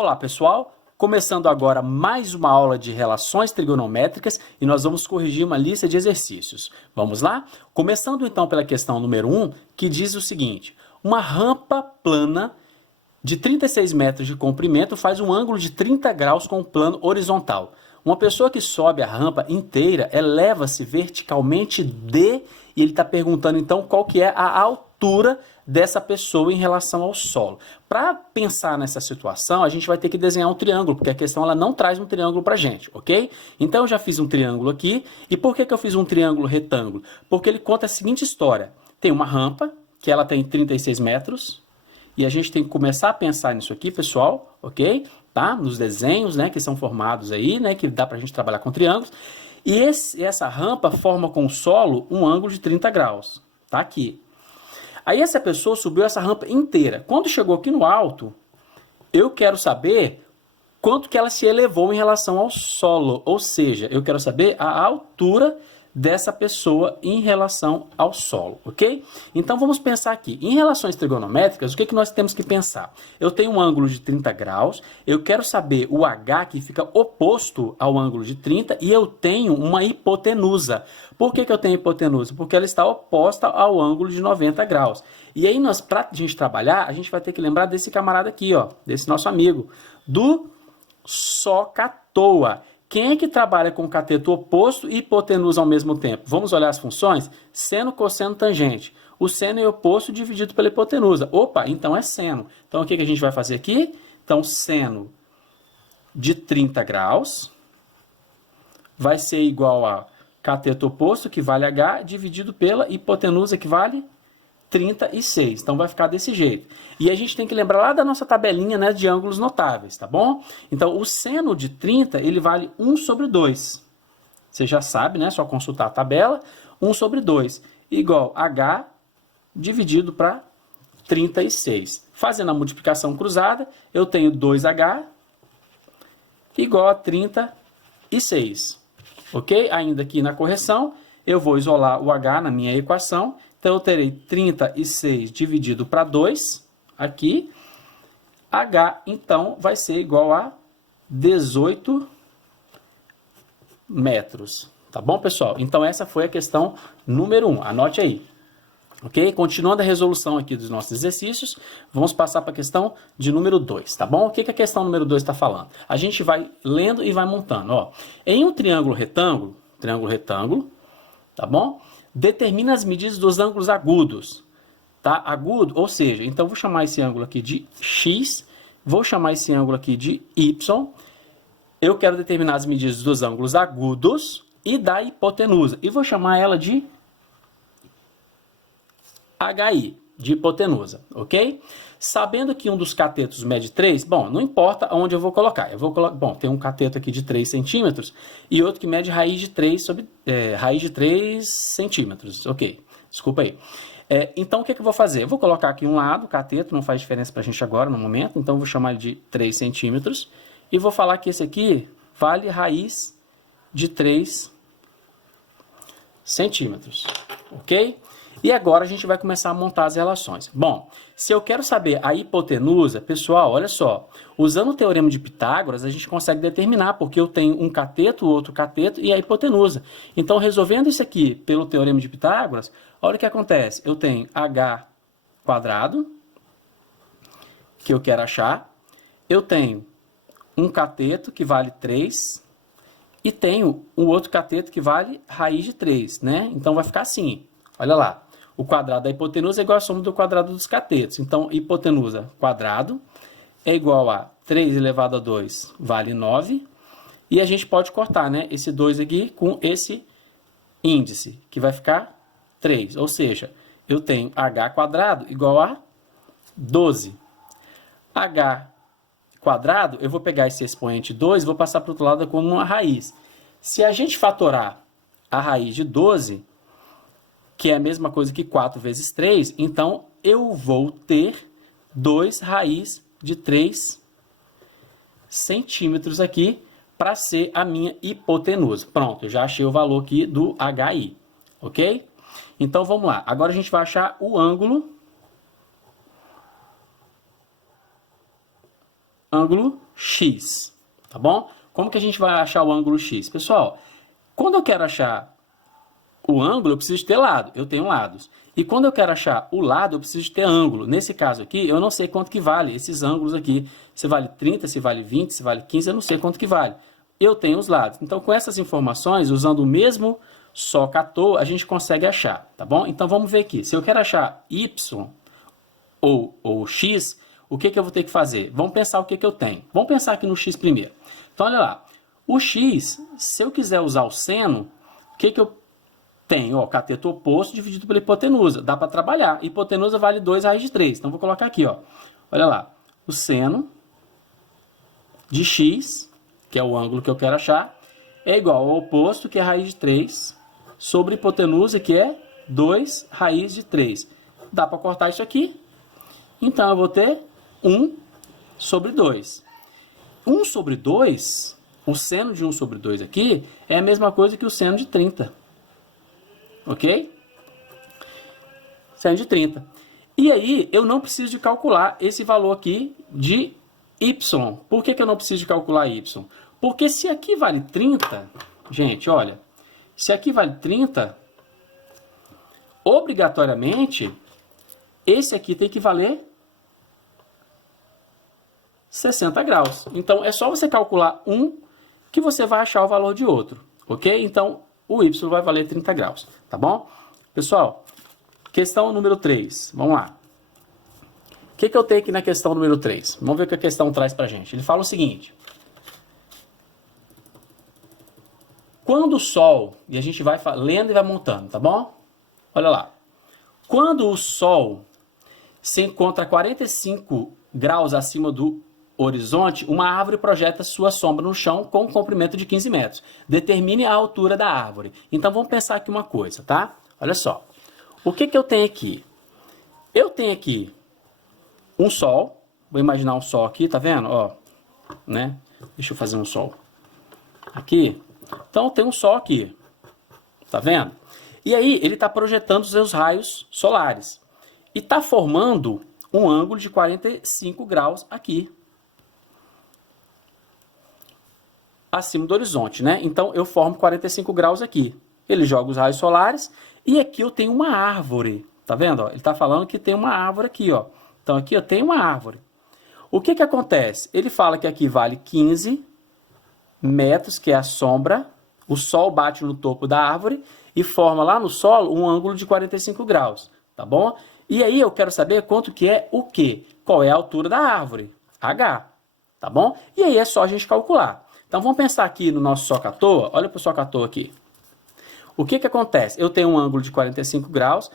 Olá pessoal, começando agora mais uma aula de relações trigonométricas e nós vamos corrigir uma lista de exercícios. Vamos lá? Começando então pela questão número 1, que diz o seguinte: uma rampa plana de 36 metros de comprimento faz um ângulo de 30 graus com o plano horizontal. Uma pessoa que sobe a rampa inteira eleva-se verticalmente e ele está perguntando então qual que é a altura dessa pessoa em relação ao solo. Para pensar nessa situação, a gente vai ter que desenhar um triângulo, porque a questão ela não traz um triângulo para a gente, ok? Então eu já fiz um triângulo aqui. E por que eu fiz um triângulo retângulo? Porque ele conta a seguinte história. Tem uma rampa, que ela tem 36 metros, e a gente tem que começar a pensar nisso aqui, pessoal, ok? Tá? Nos desenhos, né, que são formados aí, né, que dá para a gente trabalhar com triângulos. E essa rampa forma com o solo um ângulo de 30 graus. Tá aqui. Aí essa pessoa subiu essa rampa inteira. Quando chegou aqui no alto, eu quero saber quanto que ela se elevou em relação ao solo. Ou seja, eu quero saber a altura dessa pessoa em relação ao solo, ok? Então vamos pensar aqui. Em relações trigonométricas, o que nós temos que pensar? Eu tenho um ângulo de 30 graus, eu quero saber o H que fica oposto ao ângulo de 30 e eu tenho uma hipotenusa. Por que eu tenho hipotenusa? Porque ela está oposta ao ângulo de 90 graus. E aí, para a gente trabalhar, a gente vai ter que lembrar desse camarada aqui, ó, desse nosso amigo, do SOHCAHTOA. Quem é que trabalha com cateto oposto e hipotenusa ao mesmo tempo? Vamos olhar as funções? Seno, cosseno, tangente. O seno é oposto dividido pela hipotenusa. Opa, então é seno. Então o que a gente vai fazer aqui? Então seno de 30 graus vai ser igual a cateto oposto, que vale H, dividido pela hipotenusa, que vale 36. Então vai ficar desse jeito. E a gente tem que lembrar lá da nossa tabelinha, né, de ângulos notáveis, tá bom? Então o seno de 30, ele vale 1 sobre 2. Você já sabe, né? Só consultar a tabela. 1 sobre 2 igual H dividido para 36. Fazendo a multiplicação cruzada, eu tenho 2H igual a 36. Ok? Ainda aqui na correção, eu vou isolar o H na minha equação. Então, eu terei 36 dividido para 2, aqui. H, então, vai ser igual a 18 metros. Tá bom, pessoal? Então, essa foi a questão número 1. Anote aí. Ok? Continuando a resolução aqui dos nossos exercícios, vamos passar para a questão de número 2, tá bom? O que a questão número 2 está falando? A gente vai lendo e vai montando, ó. Em um triângulo retângulo, tá bom? Determina as medidas dos ângulos agudos, tá? Agudo, ou seja, então vou chamar esse ângulo aqui de X, vou chamar esse ângulo aqui de Y. Eu quero determinar as medidas dos ângulos agudos e da hipotenusa. E vou chamar ela de HI, de hipotenusa, ok? Sabendo que um dos catetos mede 3, bom, não importa onde eu vou colocar. Bom, tem um cateto aqui de 3 centímetros e outro que mede raiz de 3 centímetros, ok? Desculpa aí. Então, o que eu vou fazer? Eu vou colocar aqui um lado, o cateto, não faz diferença para a gente agora, no momento, então eu vou chamar ele de 3 centímetros e vou falar que esse aqui vale raiz de 3 centímetros, ok? E agora a gente vai começar a montar as relações. Bom, se eu quero saber a hipotenusa, pessoal, olha só. Usando o teorema de Pitágoras, a gente consegue determinar, porque eu tenho um cateto, outro cateto e a hipotenusa. Então, resolvendo isso aqui pelo teorema de Pitágoras, olha o que acontece. Eu tenho h quadrado, que eu quero achar. Eu tenho um cateto, que vale 3. E tenho um outro cateto, que vale raiz de 3, né? Então, vai ficar assim. Olha lá. O quadrado da hipotenusa é igual à soma do quadrado dos catetos. Então, hipotenusa quadrado é igual a 3 elevado a 2 vale 9. E a gente pode cortar, né, esse 2 aqui com esse índice, que vai ficar 3. Ou seja, eu tenho h quadrado igual a 12. H quadrado, eu vou pegar esse expoente 2 e vou passar para o outro lado como uma raiz. Se a gente fatorar a raiz de 12... que é a mesma coisa que 4 vezes 3, então eu vou ter 2 raiz de 3 centímetros aqui para ser a minha hipotenusa. Pronto, eu já achei o valor aqui do HI, ok? Então vamos lá, agora a gente vai achar o ângulo ângulo X, tá bom? Como que a gente vai achar o ângulo X? Pessoal, quando eu quero achar o ângulo, eu preciso ter lado. Eu tenho lados. E quando eu quero achar o lado, eu preciso ter ângulo. Nesse caso aqui, eu não sei quanto que vale esses ângulos aqui. Se vale 30, se vale 20, se vale 15, eu não sei quanto que vale. Eu tenho os lados. Então, com essas informações, usando o mesmo SOHCAHTOA, a gente consegue achar, tá bom? Então, vamos ver aqui. Se eu quero achar Y ou X, o que eu vou ter que fazer? Vamos pensar o que eu tenho. Vamos pensar aqui no X primeiro. Então, olha lá. O X, se eu quiser usar o seno, o que eu tenho? Ó, cateto oposto dividido pela hipotenusa. Dá para trabalhar. Hipotenusa vale 2 raiz de 3. Então, vou colocar aqui, ó. Olha lá. O seno de X, que é o ângulo que eu quero achar, é igual ao oposto, que é raiz de 3, sobre hipotenusa, que é 2 raiz de 3. Dá para cortar isso aqui. Então, eu vou ter 1 sobre 2. 1 sobre 2, o seno de 1 sobre 2 aqui, é a mesma coisa que o seno de 30. Ok? Seno de 30. E aí, eu não preciso de calcular esse valor aqui de y. Por que eu não preciso de calcular y? Porque se aqui vale 30, gente, olha, se aqui vale 30, obrigatoriamente, esse aqui tem que valer 60 graus. Então, é só você calcular um que você vai achar o valor de outro, ok? Então, o y vai valer 30 graus, tá bom? Pessoal, questão número 3, vamos lá. O que eu tenho aqui na questão número 3? Vamos ver o que a questão traz pra gente. Ele fala o seguinte. Quando o Sol, e a gente vai lendo e vai montando, tá bom? Olha lá. Quando o Sol se encontra a 45 graus acima do horizonte, uma árvore projeta sua sombra no chão com um comprimento de 15 metros. Determine a altura da árvore. Então, vamos pensar aqui uma coisa, tá? Olha só. O que eu tenho aqui? Eu tenho aqui um Sol. Vou imaginar um Sol aqui, tá vendo? Ó, né? Deixa eu fazer um Sol aqui. Então, tem um Sol aqui. Tá vendo? E aí, ele está projetando os seus raios solares. E está formando um ângulo de 45 graus aqui. Acima do horizonte, né? Então, eu formo 45 graus aqui. Ele joga os raios solares. E aqui eu tenho uma árvore. Tá vendo? Ó, ele está falando que tem uma árvore aqui, ó. Então, aqui eu tenho uma árvore. O que acontece? Ele fala que aqui vale 15 metros, que é a sombra. O Sol bate no topo da árvore e forma lá no solo um ângulo de 45 graus. Tá bom? E aí eu quero saber quanto que é o quê? Qual é a altura da árvore? H. Tá bom? E aí é só a gente calcular. Então, vamos pensar aqui no nosso SOHCAHTOA. Olha para o SOHCAHTOA aqui. O que acontece? Eu tenho um ângulo de 45 graus.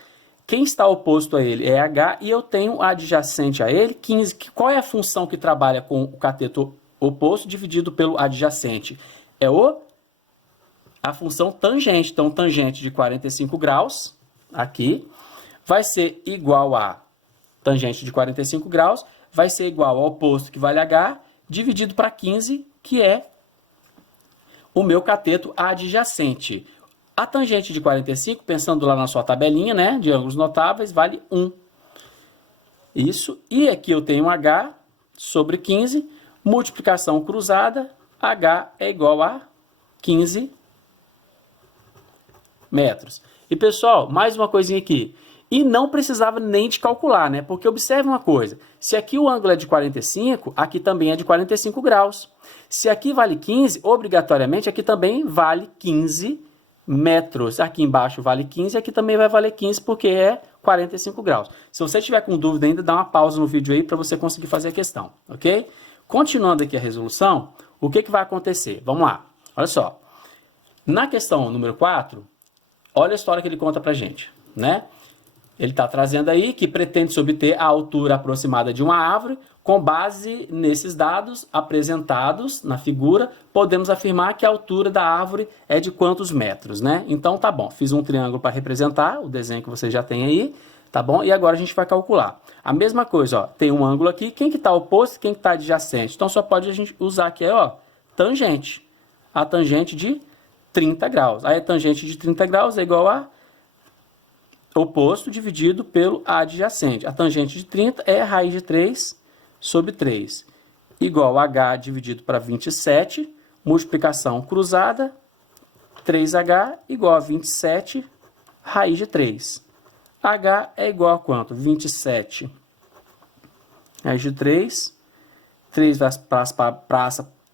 Quem está oposto a ele é H. E eu tenho adjacente a ele 15. Qual é a função que trabalha com o cateto oposto dividido pelo adjacente? É a função tangente. Então, tangente de 45 graus, aqui, vai ser igual a tangente de 45 graus, vai ser igual ao oposto, que vale H, dividido para 15, que é o meu cateto adjacente. A tangente de 45, pensando lá na sua tabelinha, né, de ângulos notáveis, vale 1. Isso. E aqui eu tenho H sobre 15, multiplicação cruzada, H é igual a 15 metros. E, pessoal, mais uma coisinha aqui. E não precisava nem de calcular, né? Porque observe uma coisa. Se aqui o ângulo é de 45, aqui também é de 45 graus. Se aqui vale 15, obrigatoriamente aqui também vale 15 metros. Aqui embaixo vale 15 e aqui também vai valer 15 porque é 45 graus. Se você tiver com dúvida ainda, dá uma pausa no vídeo aí para você conseguir fazer a questão, ok? Continuando aqui a resolução, o que vai acontecer? Vamos lá. Olha só. Na questão número 4, olha a história que ele conta pra gente, né? Ele está trazendo aí que pretende-se obter a altura aproximada de uma árvore. Com base nesses dados apresentados na figura, podemos afirmar que a altura da árvore é de quantos metros, né? Então, tá bom. Fiz um triângulo para representar o desenho que você já tem aí, tá bom? E agora a gente vai calcular. A mesma coisa, ó. Tem um ângulo aqui. Quem que está oposto e quem que está adjacente? Então, só pode a gente usar aqui, ó, tangente. A tangente de 30 graus. Aí, a tangente de 30 graus é igual a oposto dividido pelo adjacente. A tangente de 30 é a raiz de 3 sobre 3. igual a H dividido para 27, multiplicação cruzada, 3H igual a 27 raiz de 3. H é igual a quanto? 27 raiz de 3. 3 vai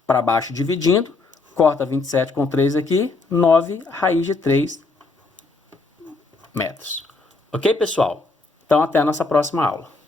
para baixo dividindo. Corta 27 com 3 aqui. 9 raiz de 3 metros. Ok, pessoal? Então, até a nossa próxima aula.